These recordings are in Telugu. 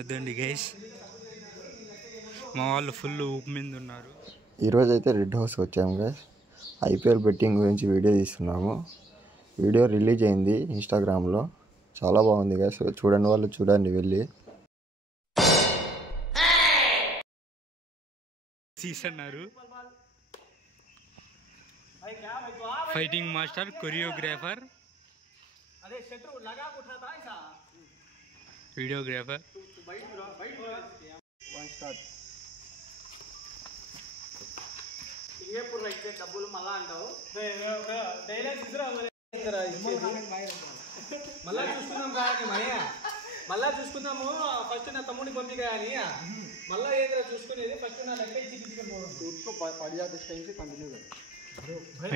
అదండి గైస్, మా వాళ్ళు ఫుల్ ఊపు మీద ఉన్నారు. ఈరోజు అయితే రెడ్ హౌస్ వచ్చాము గైస్. ఐపీఎల్ బెట్టింగ్ గురించి వీడియో తీస్తున్నాము. వీడియో రిలీజ్ అయింది ఇన్స్టాగ్రామ్లో. చాలా బాగుంది గైస్, చూడండి వాళ్ళు చూడండి వెళ్ళి. అన్నారు ఫైటింగ్ మాస్టర్, కొరియోగ్రాఫర్, వీడియోగ్రాఫర్. డబ్బులు మళ్ళా అంటావు, మళ్ళా చూసుకుందాం కానీ మయ్య, మళ్ళా చూసుకుందాము. ఫస్ట్ నా తమ్ముడిని పంపి కానీ మళ్ళా ఏదైనా చూసుకునేది ఫస్ట్ నా లెక్క ఇచ్చి కంటిన్యూ.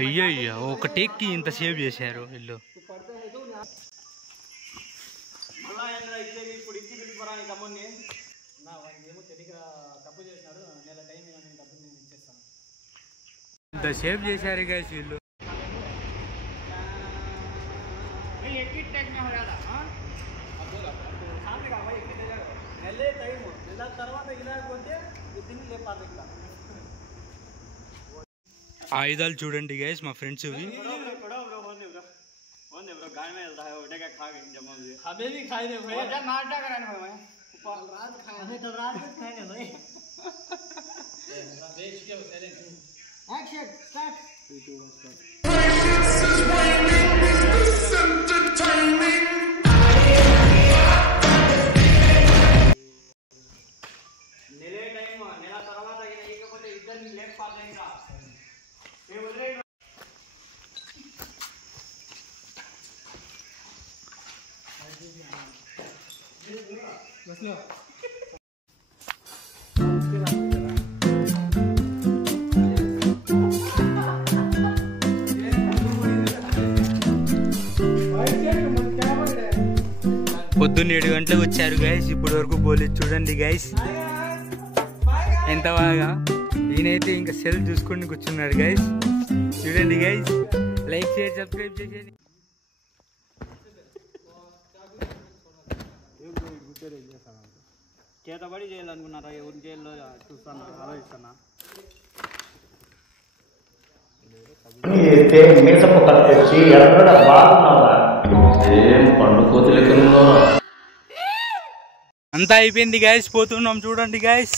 అయ్యో అయ్యో, ఒక టేక్కి ఇంత సేవ్ చేశారు వీళ్ళు. మళ్ళా ఏదైనా ఇచ్చేది ఇప్పుడు ఇచ్చి పిలిపరా నీ తమ్ముడిని. నా వాడికి ఏమో తెలియక తప్పు చేసినాడు, నెల టైం నేను డబ్బులు నేను ఇచ్చేస్తాను. ఇంత సేవ్ చేశారు గైస్ వీళ్ళు. నెలే టైము, నెల తర్వాత ఇలా పోతే తిని లేపాలి. ఇంకా ఆయుధాలు చూడండి గైస్ మా ఫ్రెండ్స్ ఇవి. हमें भी खाए दे भाई, नाटक कराने भाई, रात खाए हमें तो रात में खाए ना भाई. Action start. నెలే టైం, నెల తర్వాత ఇకపోతే ఇద్దరిని లేపాలి. ఇంకా ఏ వదిలే పొద్దున్న 7 గంటలకు వచ్చారు గైస్, ఇప్పటి వరకు పోలీసు. చూడండి గైస్ ఎంత బాగా. ఈయనైతే ఇంకా సెల్ చూసుకొని కూర్చున్నాడు గైస్. చూడండి గైస్, లైక్ షేర్ సబ్స్క్రైబ్ చేసేది. చేతబడి చేయాలనుకున్నారా? ఎవరి జైల్లో చూస్తున్నా, ఆలోచిస్తున్నా. అంతా అయిపోయింది గైస్, పోతున్నాం. చూడండి గైస్.